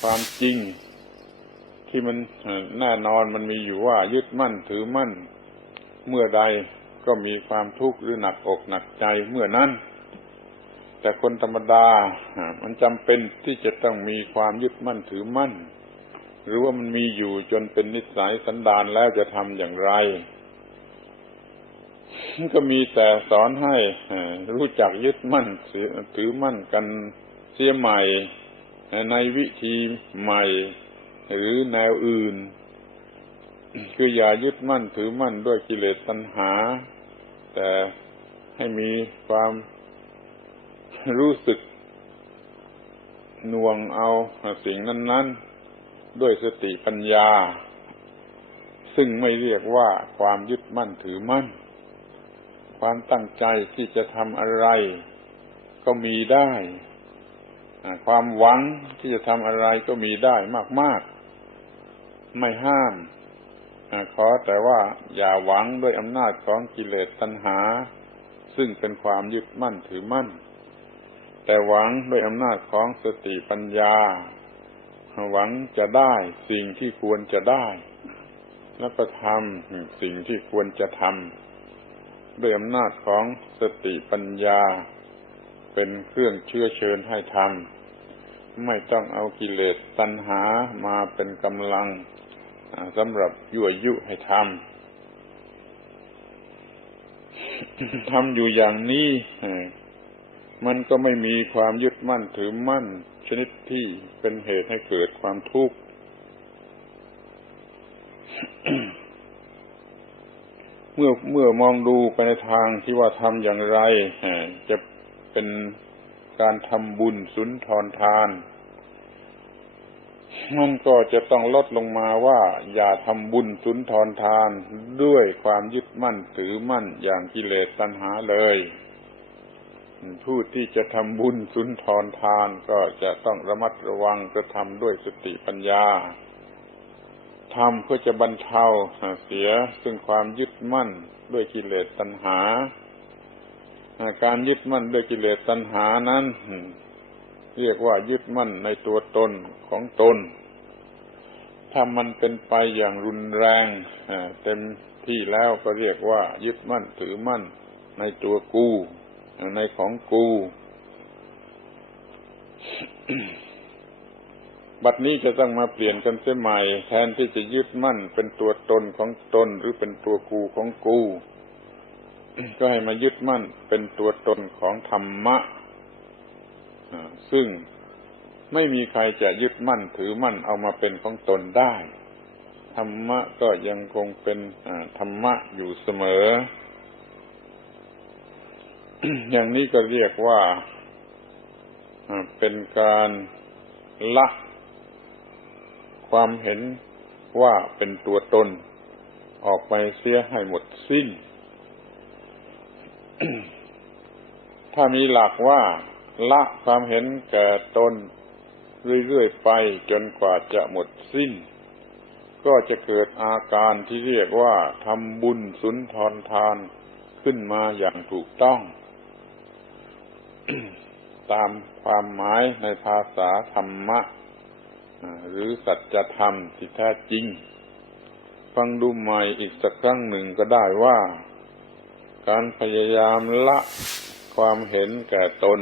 ความจริง ที่มันแน่นอนมันมีอยู่ว่ายึดมั่นถือมั่น เมื่อใดก็มีความทุกข์หรือหนักอกหนักใจเมื่อนั้น แต่คนธรรมดา มันจำเป็นที่จะต้องมีความยึดมั่นถือมั่น หรือว่ามันมีอยู่จนเป็นนิสัยสันดานแล้วจะทำอย่างไรก็มีแต่สอนให้รู้จักยึดมั่นถือมั่นกันเสียใหม่ ในวิธีใหม่ หรือแนวอื่น คืออย่ายึดมั่นถือมั่นด้วยกิเลสตัณหา แต่ให้มีความรู้สึกหน่วงเอาสิ่งนั้น ๆ ด้วยสติปัญญา ซึ่งไม่เรียกว่าความยึดมั่นถือมั่น ความตั้งใจที่จะทำอะไร ก็มีได้ ความหวังที่จะทำอะไรก็มีได้มาก ๆ ไม่ห้ามขอแต่ว่าอย่าหวังด้วยอำนาจของกิเลสตัณหา ซึ่งเป็นความยึดมั่นถือมั่น แต่หวังด้วยอำนาจของสติปัญญา หวังจะได้สิ่งที่ควรจะได้ แล้วก็ทำสิ่งที่ควรจะทำด้วยอำนาจของสติปัญญา เป็นเครื่องเชื้อเชิญให้ทำไม่ต้องเอากิเลสตัณหามาเป็นกำลังสำหรับยั่วยุให้ทำทำอยู่อย่างนี้มันก็ไม่มีความยึดมั่นถือมั่น ชนิดที่เป็นเหตุให้เกิดความทุกข์เมื่อเมื่อมองดูไปในทางที่ว่าทำอย่างไรจะ เป็นการทำบุญสุนทรทาน มันก็จะต้องลดลงมาว่า อย่าทำบุญสุนทรทานด้วยความยึดมั่นถือมั่นอย่างกิเลสตัณหาเลย ผู้ที่จะทำบุญสุนทรทานก็จะต้องระมัดระวังกระทำด้วยสติปัญญาทำเพื่อจะบรรเทาเสียซึ่งความยึดมั่นด้วยกิเลสตัณหา การยึดมั่นด้วยกิเลสตัณหานั้น เรียกว่ายึดมั่นในตัวตนของตน ถ้ามันเป็นไปอย่างรุนแรงเต็มที่แล้วก็เรียกว่า ยึดมั่นถือมั่นในตัวกูในของกูบัดนี้จะต้องมาเปลี่ยนกันเสียใหม่ แทนที่จะยึดมั่นเป็นตัวตนของตนหรือเป็นตัวกูของกู ก็ให้มายึดมั่นเป็นตัวตนของธรรมะซึ่งไม่มีใครจะยึดมั่นถือมั่นเอามาเป็นของตนได้ ธรรมะก็ยังคงเป็นธรรมะอยู่เสมอ อย่างนี้ก็เรียกว่าเป็นการละความเห็นว่าเป็นตัวตน ออกไปเสียให้หมดสิ้น ถ้ามีหลักว่าละความเห็นแก่ตนเรื่อยๆไปจนกว่าจะหมดสิ้น ก็จะเกิดอาการที่เรียกว่าทำบุญสุนทรทานขึ้นมาอย่างถูกต้อง ตามความหมายในภาษาธรรมะ หรือสัจธรรมที่แท้จริง ฟังดูใหม่อีกสักครั้งหนึ่งก็ได้ว่า การพยายามละ ความเห็นแก่ตน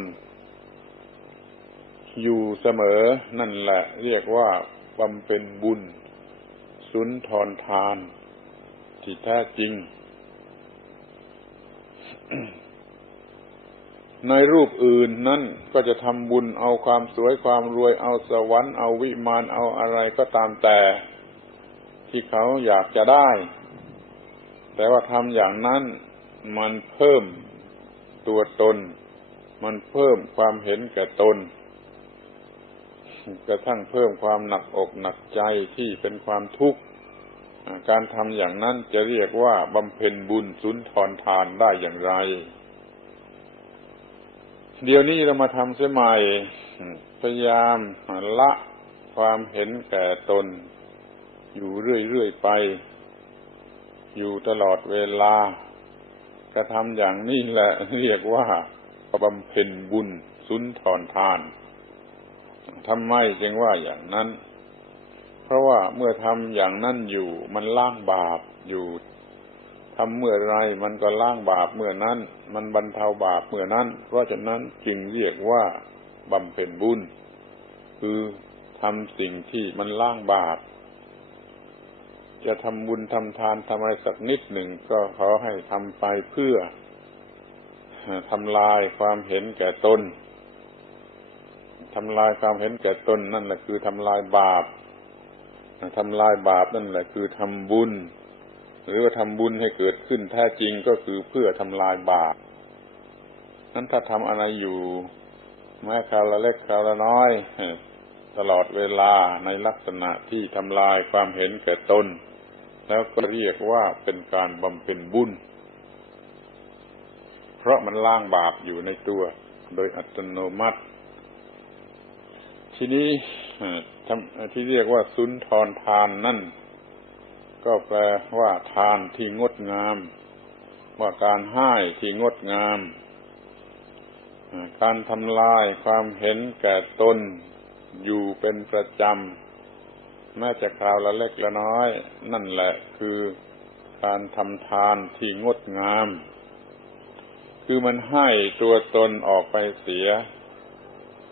อยู่เสมอนั่นแหละ เรียกว่าบำเพ็ญบุญ สุนทรทาน ที่แท้จริง ในรูปอื่นนั้นก็จะทำบุญเอาความสวยความรวยเอาสวรรค์เอาวิมานเอาอะไรก็ตามแต่ ที่เขาอยากจะได้ แต่ว่าทำอย่างนั้นมันเพิ่ม ตัวตน มันเพิ่มความเห็นแก่ตน กระทั่งเพิ่มความหนักอกหนักใจที่เป็นความทุกข์ การทำอย่างนั้นจะเรียกว่าบำเพ็ญบุญสุนทรทานได้อย่างไร เดี๋ยวนี้เรามาทำเสียใหม่ พยายามละความเห็นแก่ตน อยู่เรื่อย ๆ ไป อยู่ตลอดเวลา กระทำอย่างนี้แหละเรียกว่าบำเพ็ญบุญสุนทรทานทำไมจึงว่าอย่างนั้น เพราะว่าเมื่อทำอย่างนั้นอยู่ มันล้างบาปอยู่ทำเมื่อไรมันก็ล้างบาปเมื่อนั้น มันบรรเทาบาปเมื่อนั้น เพราะฉะนั้นจึงเรียกว่าบำเพ็ญบุญ คือทำสิ่งที่มันล้างบาป จะทำบุญทำทานทำอะไรสักนิดหนึ่งก็ขอให้ทำไปเพื่อทำลายความเห็นแก่ตนทำลายความเห็นแก่ตนนั่นแหละคือทำลายบาปทำลายบาปนั่นแหละคือทำบุญ หรือว่าทำบุญให้เกิดขึ้นแท้จริงก็คือเพื่อทำลายบาปนั้นถ้าทำอะไรอยู่แม้คราวละเล็กคราวละน้อย ตลอดเวลาในลักษณะที่ทำลายความเห็นแก่ตน แล้วก็เรียกว่าเป็นการบำเพ็ญบุญ เพราะมันล้างบาปอยู่ในตัว โดยอัตโนมัติ ทีนี้ที่เรียกว่าสุนทรทานนั่น ก็แปลว่าทานที่งดงาม ว่าการให้ที่งดงาม การทำลายความเห็นแก่ตนอยู่เป็นประจำ แม้จะคราวละเล็กละน้อย นั่นแหละคือการทำทานที่งดงาม คือมันให้ตัวตนออกไปเสีย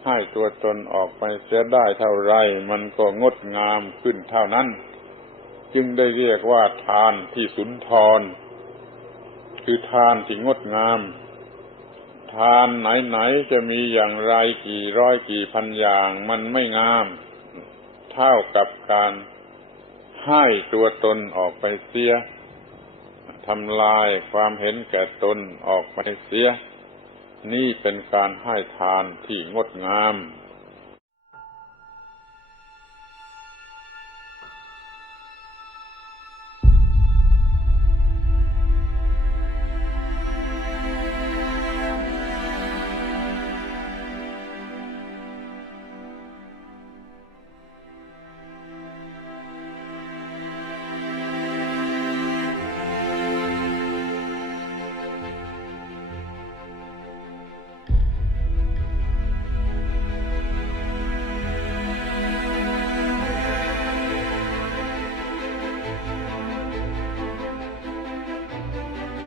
ให้ตัวตนออกไปเสียได้เท่าไร มันก็งดงามขึ้นเท่านั้น จึงได้เรียกว่าทานที่สุนทร คือทานที่งดงาม ทานไหนๆจะมีอย่างไรกี่ร้อยกี่พันอย่างมันไม่งาม เท่ากับการให้ตัวตนออกไปเสียทำลายความเห็นแก่ตนออกไปเสีย นี่เป็นการให้ทานที่งดงาม